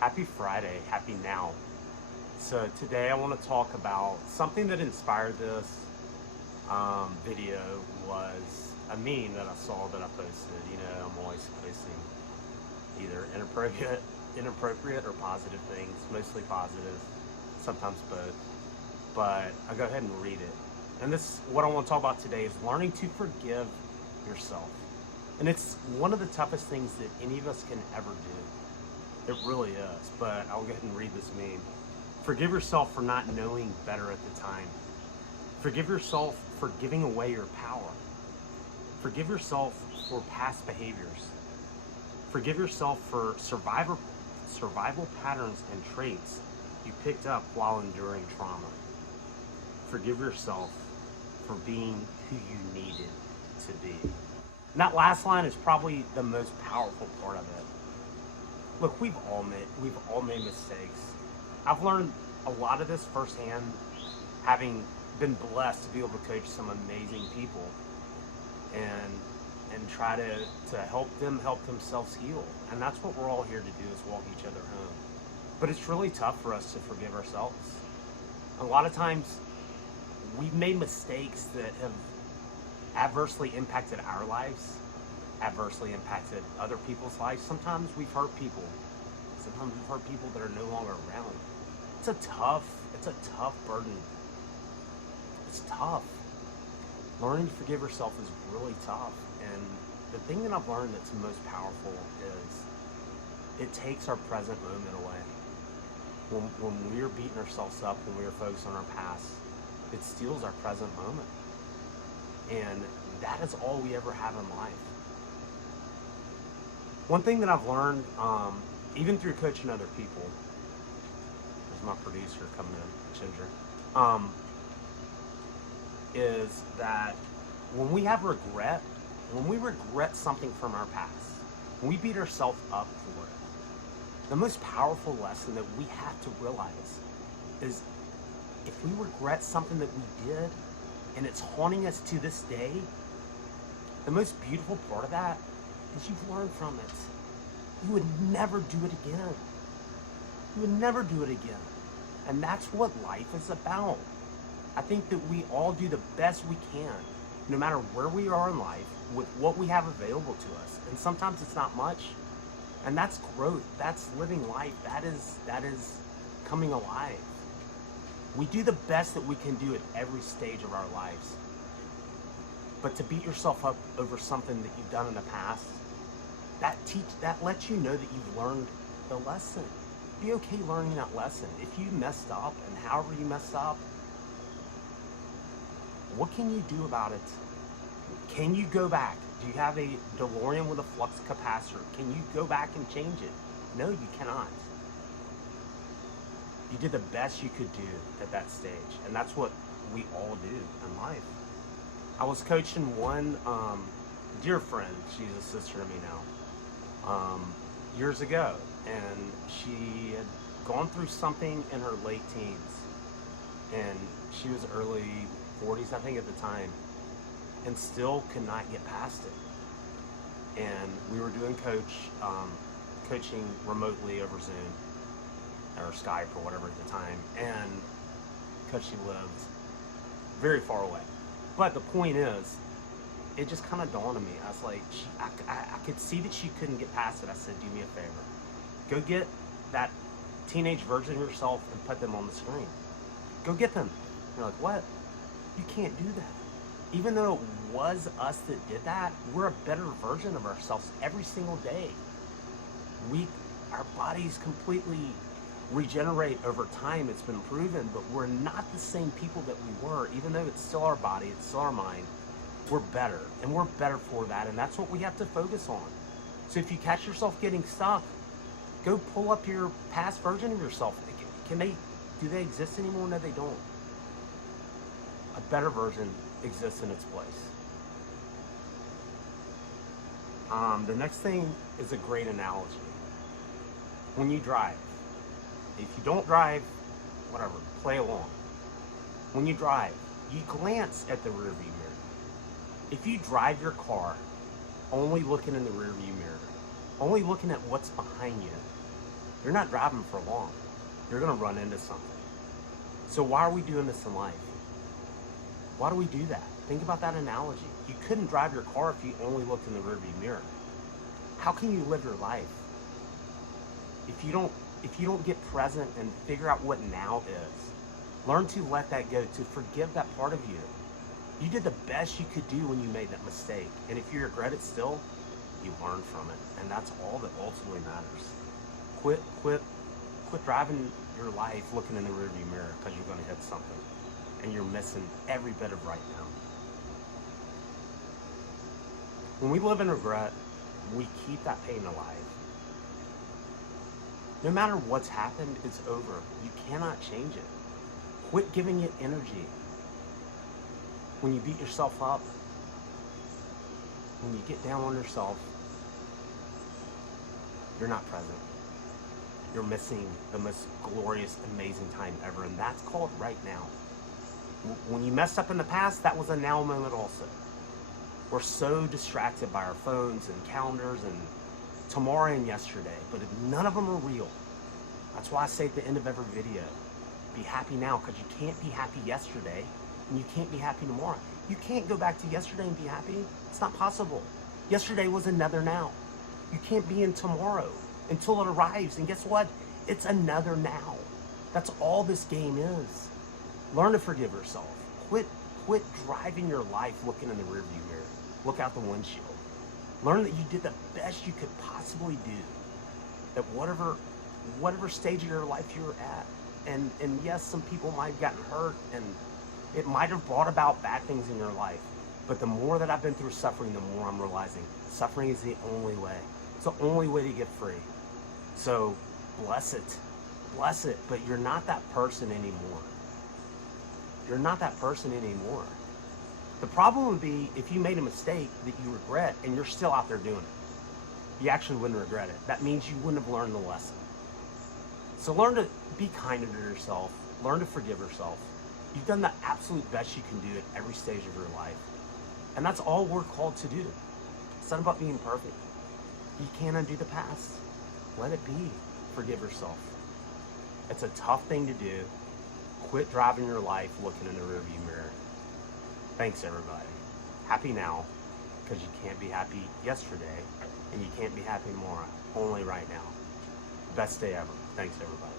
Happy Friday, happy now. So today I want to talk about something that inspired this video was a meme that I saw that I posted. You know, I'm always posting either inappropriate or positive things, mostly positive, sometimes both. But I'll go ahead and read it. And this, what I want to talk about today is learning to forgive yourself. And it's one of the toughest things that any of us can ever do. It really is. But I'll go ahead and read this meme. Forgive yourself for not knowing better at the time. Forgive yourself for giving away your power. Forgive yourself for past behaviors. Forgive yourself for survival patterns and traits you picked up while enduring trauma. Forgive yourself for being who you needed to be. And that last line is probably the most powerful part of it. Look, we've all made mistakes. I've learned a lot of this firsthand, having been blessed to be able to coach some amazing people and try to help them help themselves heal. And that's what we're all here to do, is walk each other home. But it's really tough for us to forgive ourselves. A lot of times we've made mistakes that have adversely impacted our lives, adversely impacted other people's lives. Sometimes we've hurt people. Sometimes we've hurt people that are no longer around. It's a tough burden. It's tough. Learning to forgive yourself is really tough. And the thing that I've learned that's most powerful is it takes our present moment away. When we're beating ourselves up, when we're focused on our past, it steals our present moment. And that is all we ever have in life. One thing that I've learned, even through coaching other people, there's my producer coming in, Ginger, is that when we have regret, when we regret something from our past, when we beat ourselves up for it, the most powerful lesson that we have to realize is if we regret something that we did and it's haunting us to this day, the most beautiful part of that is you've learned from it. You would never do it again. You would never do it again. And that's what life is about. I think that we all do the best we can, no matter where we are in life, with what we have available to us. And sometimes it's not much. And that's growth. That's living life. That is coming alive. We do the best that we can do at every stage of our lives. But to beat yourself up over something that you've done in the past, that lets you know that you've learned the lesson. Be okay learning that lesson. If you messed up, and however you messed up, what can you do about it? Can you go back? Do you have a DeLorean with a flux capacitor? Can you go back and change it? No, you cannot. You did the best you could do at that stage. And that's what we all do in life. I was coaching one dear friend, she's a sister to me now, years ago. And she had gone through something in her late teens. And she was early 40s, I think, at the time, and still could not get past it. And we were doing coaching remotely over Zoom or Skype or whatever at the time, and because she lived very far away. But the point is, it just kind of dawned on me. I was like, I could see that she couldn't get past it. I said, do me a favor. Go get that teenage version of yourself and put them on the screen. Go get them. You're like, what? You can't do that. Even though it was us that did that, we're a better version of ourselves every single day. Our bodies completely regenerate over time. It's been proven, but we're not the same people that we were. Even though it's still our body, it's still our mind, we're better, and we're better for that. And that's what we have to focus on. So if you catch yourself getting stuck, go pull up your past version of yourself. Do they exist anymore? No, they don't. A better version exists in its place. The next thing is a great analogy. When you drive, if you don't drive, whatever, play along. When you drive, you glance at the rearview mirror. If you drive your car only looking in the rearview mirror, only looking at what's behind you, You're not driving for long. You're going to run into something. So why are we doing this in life? Why do we do that? Think about that analogy. You couldn't drive your car if you only looked in the rearview mirror. How can you live your life if you don't get present and figure out what now is? Learn to let that go, to forgive that part of you. You did the best you could do when you made that mistake. And if you regret it still, you learn from it. And that's all that ultimately matters. Quit driving your life looking in the rearview mirror because you're going to hit something. And you're missing every bit of right now. When we live in regret, we keep that pain alive. No matter what's happened, it's over. You cannot change it. Quit giving it energy. When you beat yourself up, when you get down on yourself, you're not present. You're missing the most glorious, amazing time ever, and that's called right now. When you messed up in the past, that was a now moment also. We're so distracted by our phones and calendars and tomorrow and yesterday, but none of them are real. That's why I say at the end of every video, be happy now, because you can't be happy yesterday and you can't be happy tomorrow. You can't go back to yesterday and be happy. It's not possible. Yesterday was another now. You can't be in tomorrow until it arrives, and guess what? It's another now. That's all this game is. Learn to forgive yourself. Quit driving your life looking in the rearview mirror. Look out the windshield. Learn that you did the best you could possibly do at whatever stage of your life you were at. And yes, some people might have gotten hurt, and it might have brought about bad things in your life. But the more that I've been through suffering, the more I'm realizing suffering is the only way. It's the only way to get free. So bless it, but you're not that person anymore. You're not that person anymore. The problem would be if you made a mistake that you regret and you're still out there doing it. You actually wouldn't regret it. That means you wouldn't have learned the lesson. So learn to be kinder to yourself. Learn to forgive yourself. You've done the absolute best you can do at every stage of your life. And that's all we're called to do. It's not about being perfect. You can't undo the past. Let it be. Forgive yourself. It's a tough thing to do. Quit driving your life looking in the rearview mirror. Thanks, everybody. Happy now, because you can't be happy yesterday, and you can't be happy tomorrow. Only right now. Best day ever. Thanks, everybody.